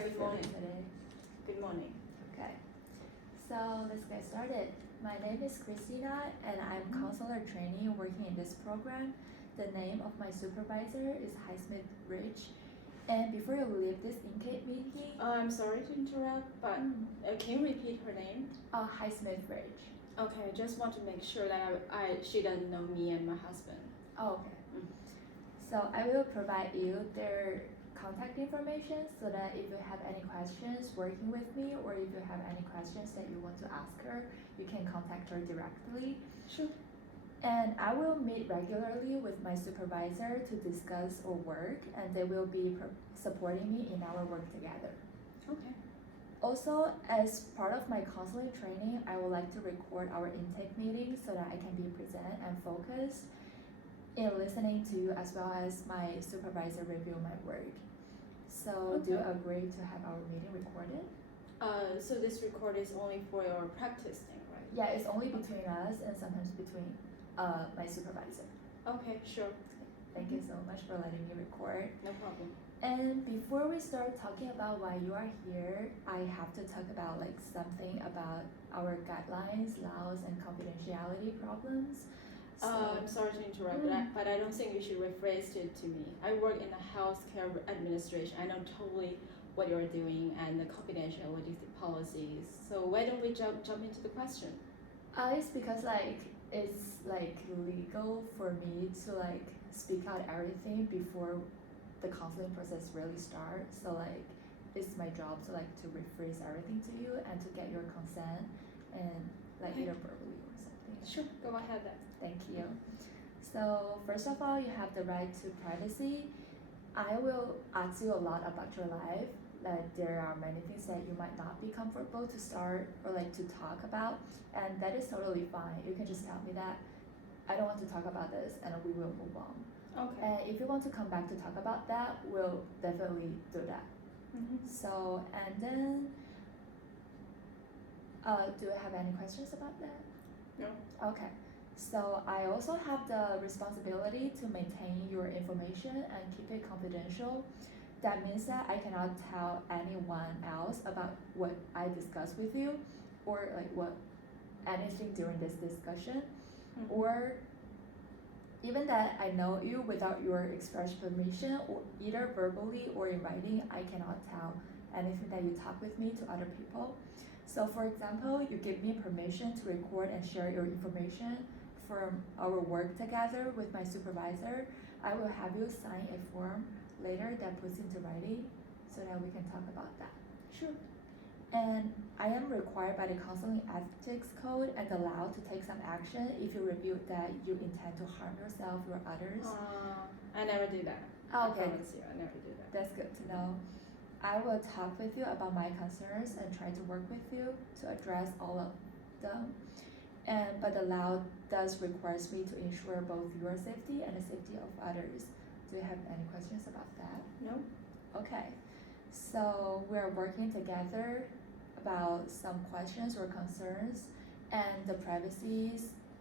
are you feeling today? Good morning. Okay, so let's get started. My name is Christina and I'm counselor trainee working in this program. The name of my supervisor is Highsmith Rich. And before you leave this intake meeting, I'm sorry to interrupt, but can you repeat her name? Highsmith Rich. Okay, I just want to make sure that she doesn't know me and my husband. Oh, okay. So I will provide you their contact information so that if you have any questions working with me or if you have any questions that you want to ask her, you can contact her directly. Sure. And I will meet regularly with my supervisor to discuss our work and they will be supporting me in our work together. Okay. Also, as part of my counseling training, I would like to record our intake meeting so that I can be present and focused in listening to you as well as my supervisor review my work. So do you agree to have our meeting recorded? So this record is only for your practice thing, right? Yeah, it's only between us and sometimes between my supervisor. Okay, sure. Thank you so much for letting me record. No problem. And before we start talking about why you are here, I have to talk about like something about our guidelines, laws, and confidentiality problems. So, I'm sorry to interrupt, but I don't think you should rephrase it to me. I work in the healthcare administration. I know totally what you're doing and the confidentiality policies. So why don't we jump into the question? it's because like it's like legal for me to like speak out everything before the counseling process really starts. So like it's my job to like to rephrase everything to you and to get your consent and like either verbally or something. Sure, go ahead then. Thank you. So first of all, you have the right to privacy. I will ask you a lot about your life. That there are many things that you might not be comfortable to start or like to talk about, and that is totally fine. You can just tell me that I don't want to talk about this, and we will move on. Okay. And if you want to come back to talk about that, we'll definitely do that. So and then, do you have any questions about that? No. Okay. So I also have the responsibility to maintain your information and keep it confidential. That means that I cannot tell anyone else about what I discuss with you or like what anything during this discussion or even that I know you without your express permission or either verbally or in writing. I cannot tell anything that you talk with me to other people. So for example, you give me permission to record and share your information from our work together with my supervisor. I will have you sign a form later that puts into writing so that we can talk about that. Sure. And I am required by the counseling ethics code and allowed to take some action if you review that you intend to harm yourself or others. I never do that. Okay. I promise you, I never do that. That's good to know. I will talk with you about my concerns and try to work with you to address all of them. But the law does requires me to ensure both your safety and the safety of others. Do you have any questions about that? No. Okay. So we're working together about some questions or concerns and the privacy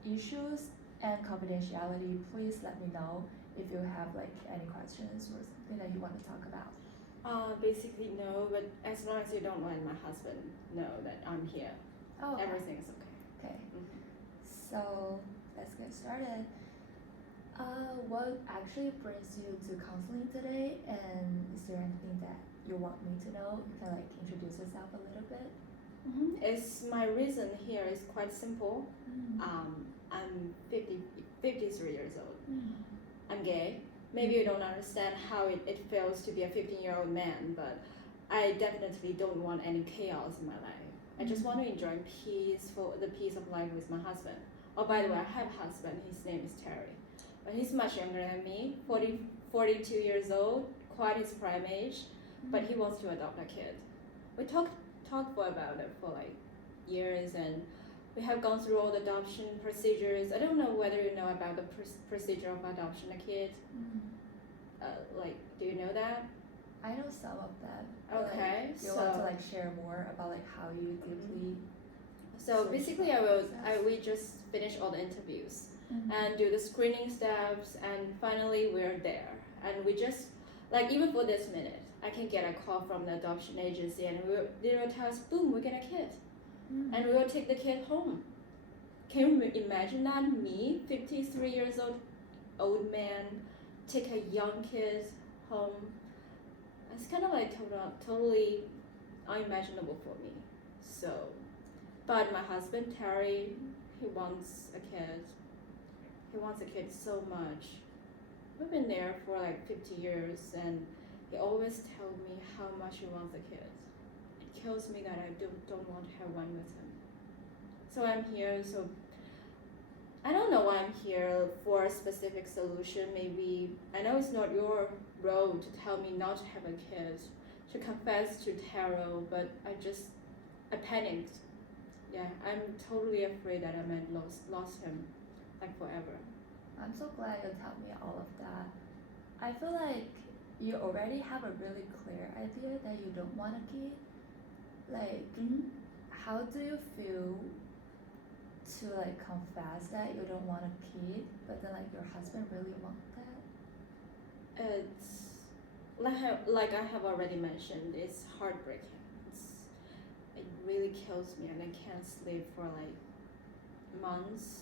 issues and confidentiality. Please let me know if you have like any questions or something that you want to talk about. Basically no, but as long as you don't let my husband know that I'm here, Oh, okay. everything's okay. Okay. So let's get started. What actually brings you to counseling today, and is there anything that you want me to know? You can like introduce yourself a little bit. It's my reason here is quite simple. I'm 53 years old. I'm gay. Maybe you don't understand how it feels to be a 15-year-old man, but I definitely don't want any chaos in my life. I just want to enjoy the peace of life with my husband. Oh, by the way, I have a husband. His name is Terry. But he's much younger than me, 42 years old, quite his prime age, but he wants to adopt a kid. We talked about it for like years, and we have gone through all the adoption procedures. I don't know whether you know about the procedure of adoption a kid. Do you know that? I know some of them. Okay, You want to like share more about like how you deeply. So basically, we just finished all the interviews and do the screening steps, and finally we're there. And we just Like even for this minute, I can get a call from the adoption agency and they will tell us, boom, we get a kid. And we will take the kid home. Can you imagine that? Me, 53 years old man, take a young kid home. It's kind of like totally unimaginable for me. So, but my husband, Terry, he wants a kid. He wants a kid so much. We've been there for like 50 years and he always tells me how much he wants a kid. It kills me that I don't want to have one with him. So I'm here, so I don't know why I'm here for a specific solution. Maybe, I know it's not your role to tell me not to have a kid, to confess to Taro, but I panicked. Yeah, I'm totally afraid that I might lost him, like forever. I'm so glad you tell me all of that. I feel like you already have a really clear idea that you don't want a kid. Like, how do you feel to like confess that you don't want a kid, but then like your husband really wants that? It's like I have already mentioned, it's heartbreaking. It really kills me and I can't sleep for like months.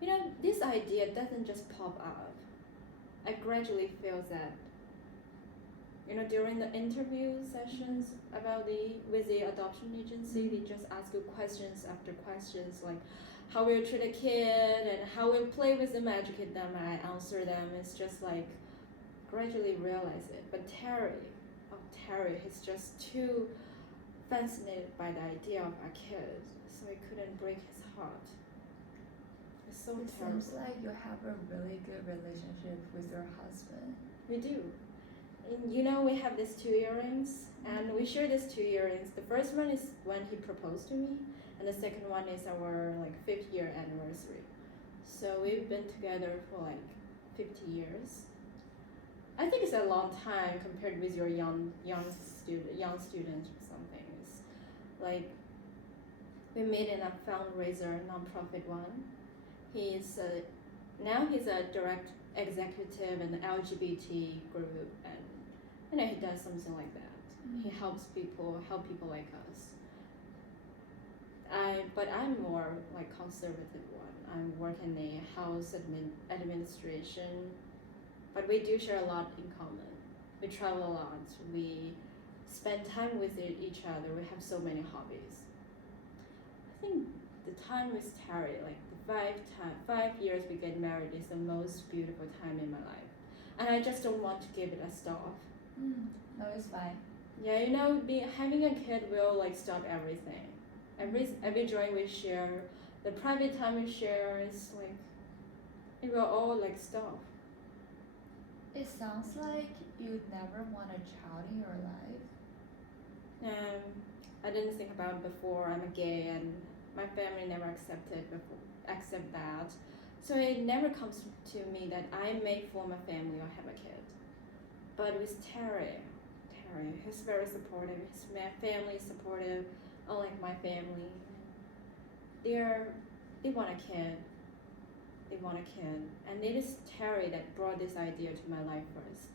You know, this idea doesn't just pop up. I gradually feel that, you know, during the interview sessions with the adoption agency, they just ask you questions after questions like how will you treat a kid and how will you play with them, educate them, I answer them. It's just like gradually realize it. But Terry, he's just too fascinated by the idea of a kid, so I couldn't break his heart. It's so It terrible. seems like you have a really good relationship with your husband. We do. And you know, we have these 2 earrings, and we share these 2 earrings. The first one is when he proposed to me, and the second one is our like 5th year anniversary. So we've been together for like 50 years. I think it's a long time compared with your young student or something. It's like we made in a fundraiser, non-profit one. Now he's a direct executive in the LGBT group, and you know he does something like that. He help people like us. But I'm more like conservative one. I'm working in a house administration, but we do share a lot in common. We travel a lot. We spend time with each other. We have so many hobbies. I think the time with Terry, like the 5 years we get married, is the most beautiful time in my life, and I just don't want to give it a stop. No, it's fine. Yeah, you know, having a kid will like stop everything. Every joy we share, the private time we share is like, it will all like stop. It sounds like you never want a child in your life. I didn't think about it before. I'm a gay, and my family never accept that. So it never comes to me that I may form a family or have a kid. But with Terry, he's very supportive. His family is supportive, unlike my family. They want a kid. And it is Terry that brought this idea to my life first.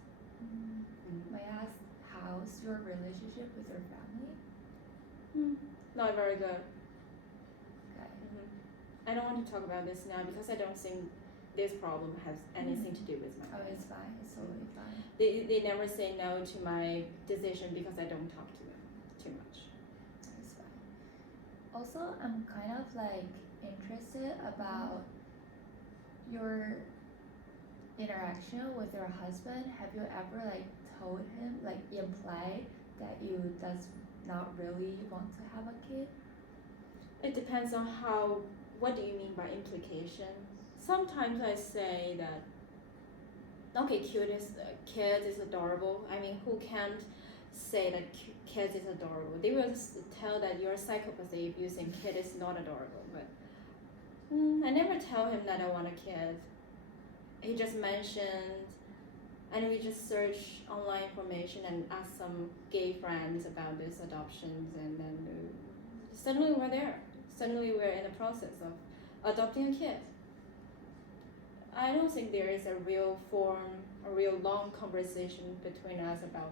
May I ask, how's your relationship with your family? Not very good. Okay. I don't want to talk about this now because I don't think this problem has anything to do with my Oh, family. it's fine. It's totally fine. They never say no to my decision because I don't talk to them too much. It's fine. Also, I'm kind of like interested about your interaction with your husband. Have you ever like told him, like implied that you does not really want to have a kid? It depends on what do you mean by implication? Sometimes I say that, okay, kids is adorable. I mean, who can't say that kids is adorable? They will tell that you're psychopathy if using kid is not adorable. But I never tell him that I want a kid. He just mentioned, and we just search online information and ask some gay friends about these adoptions, and then suddenly we're there. Suddenly we're in the process of adopting a kid. I don't think there is a real long conversation between us about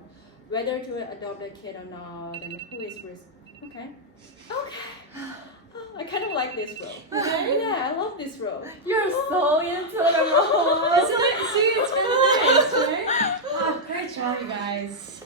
whether to adopt a kid or not and who is okay. I kind of like this role. Yeah, I love this role. You're so into the role. See, it's really nice, right? Wow, great job, you guys.